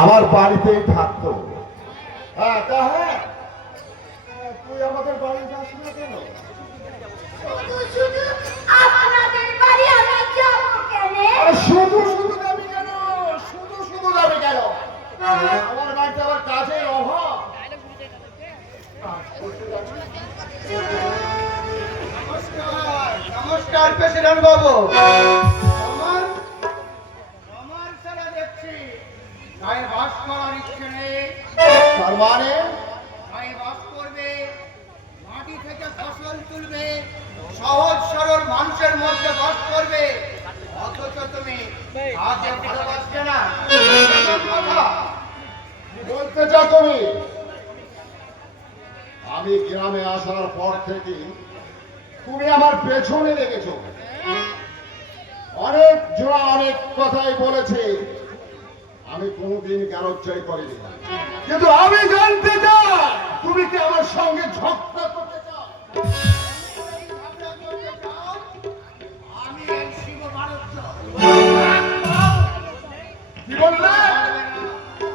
আমার বাড়িতেই থাকতো। হ্যাঁ তা হ্যাঁ, তুই আমাদের বাড়ি যাস না কেন? শুধু শুধু আপনাদের বাড়ি আমি যাবো কেন? শুধু শুধু যাবি কেন? শুধু শুধু যাবি কেন? আমার বাড়িতে আবার কাজের অভাব। নমস্কার প্রেসিডেন্ট বাবু। আমার ছেলে দেখছি গায়ে বাস করার ইচ্ছে নেই। তার মানে গায়ে বাস করবে, মাটি থেকে ফসল তুলবে, সহজ সরল মানুষের মধ্যে বাস করবে, অথচ তুমি কাজে ভালোবাসবে না। কথা কি বলতে চাও তুমি? আমি গ্রামে আসার পর থেকে তুমি আমার পেছনে লেগেছ। অনেক জোড়া অনেক কথাই বলেছে, আমি কোনোদিন গারজ্জাই করিনি। কিন্তু আমি জানতে চাই তুমি কি আমার সঙ্গে ঝগড়া করতে চাও? আমি এই শিব বারজ্য। কি বললে?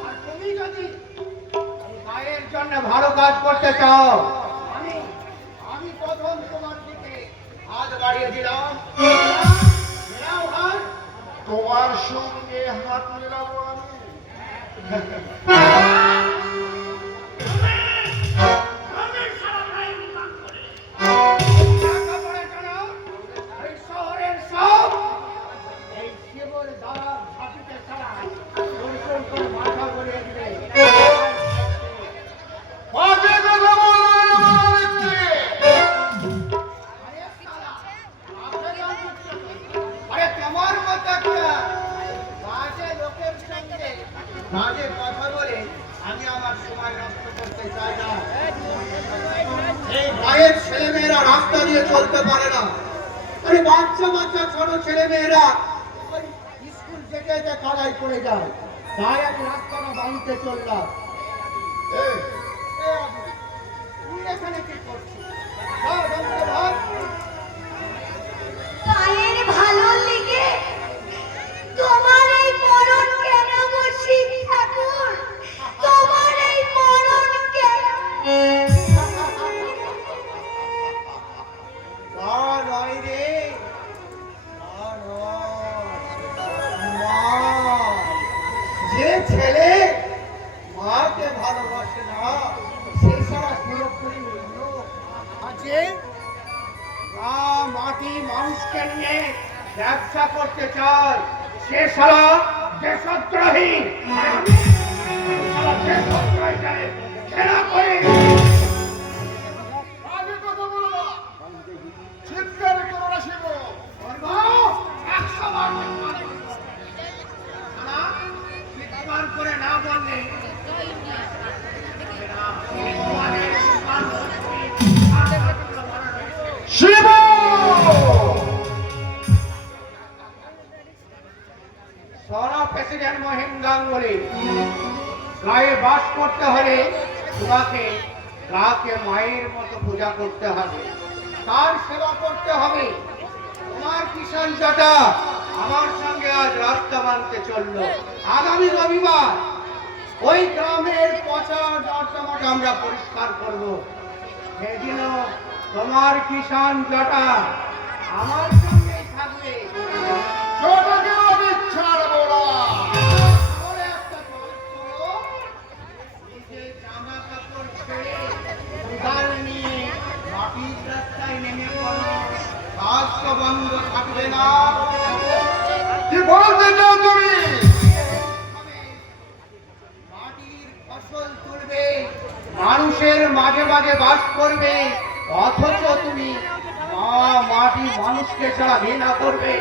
আর তুমি যদি গায়ের জন্য ভালো কাজ করতে চাও, আমি আমি প্রথম তোমার দিকে হাত বাড়িয়ে দিলাম। মেলাও হাত। তোমার সঙ্গে হাত মেলাবো আমি? লেখাপড়া জানো? এই শহরের সব এই শিবর দ্বারা ঝাঁপিতে ছাড়া দর্শন করে মাথা গড়িয়ে দিবে। বাজে কথা বললো না বলছি। আরে শালা, আপনি জানেন তো? আরে তোমার মতো একটা বাজে লোকের সঙ্গে বাজে কথা বলে আমি আমার সময় নষ্ট করতে চাই না। এই গায়ের ছেলেমেয়েরা রাস্তা দিয়ে চলতে পারে না। আরে বাচ্চা বাচ্চা ছোট ছেলেমেয়েরা ওই স্কুল যেতে যেতে কাদায় পড়ে যায়, তাই আমি রাস্তাটা বাঁধতে চললাম। এই, এ আবু, তুই এখানে কি করছিস? ভাগ, বন্ধু, ভাগ। গায়ের ভালো লেগে তোমার এই মরণ কেন গো শিব ঠাকুর? তোমার এই মরণ কেন? না নয় রে, না নয়। মা, যে ছেলে মাকে ভালোবাসে না সে সারা পুরোপুরি অন্য আছে। মাটি মানুষকে নিয়ে ব্যবসা করতে চায় সে সারা দেশদ্রোহী। আর আমি সারা দেশদ্রোহীটাকে ঘেরা করি। বাজে কথা বলো না। চিৎকার করো না শিব। চিৎকার করে না বললে শিব! শোনো প্রেসিডেন্ট মহিম গাঙ্গুলি, গায়ে বাস করতে হলে তোমাকে গাকে মায়ের মতো পূজা করতে হবে, তার সেবা করতে হবে। তোমার কিষাণ চাটা আমার সঙ্গে আজ রাস্তা বাঁধতে চললো। আগামী রবিবার ওই গ্রামের পচা নর্দমাটা আমরা পরিষ্কার করব। সেদিনও তোমার কিষাণ চাটা আমার সঙ্গেই থাকবে। ছোটকেও আমি ছাড়বো না। তাহলে একটা কাজ করো, নিজের জামা কাপড় ছেড়ে উদার নিয়ে মাটির রাস্তায় নেমে পড়ো। কাজ তো বন্ধ থাকবে না। কি বলতে চাও তুমি? মাটির ফসল তুলবে, মানুষের মাঝে মাঝে বাস করবে, অথচ তুমি মাটি মানুষকে ছাড়া ঘৃণা করবে।